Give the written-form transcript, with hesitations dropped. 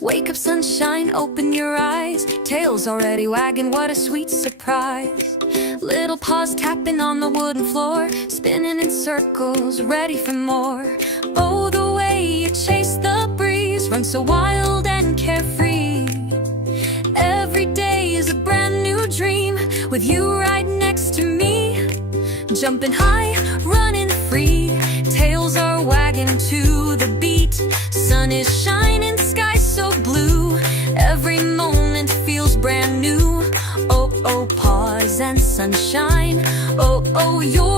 Wake up, sunshine, open your eyes. Tail's already wagging, what a sweet surprise. Little paws tapping on the wooden floor, spinning in circles, ready for more. Oh, the way you chase the breeze, run so wild and carefree. Every day is a brand new dream, with you right next to me. Jumping high, running free, tails are wagging to the beat. Sun is shining, sky so blue, every moment feels brand new. Oh, oh, pause and sunshine, oh, oh, you're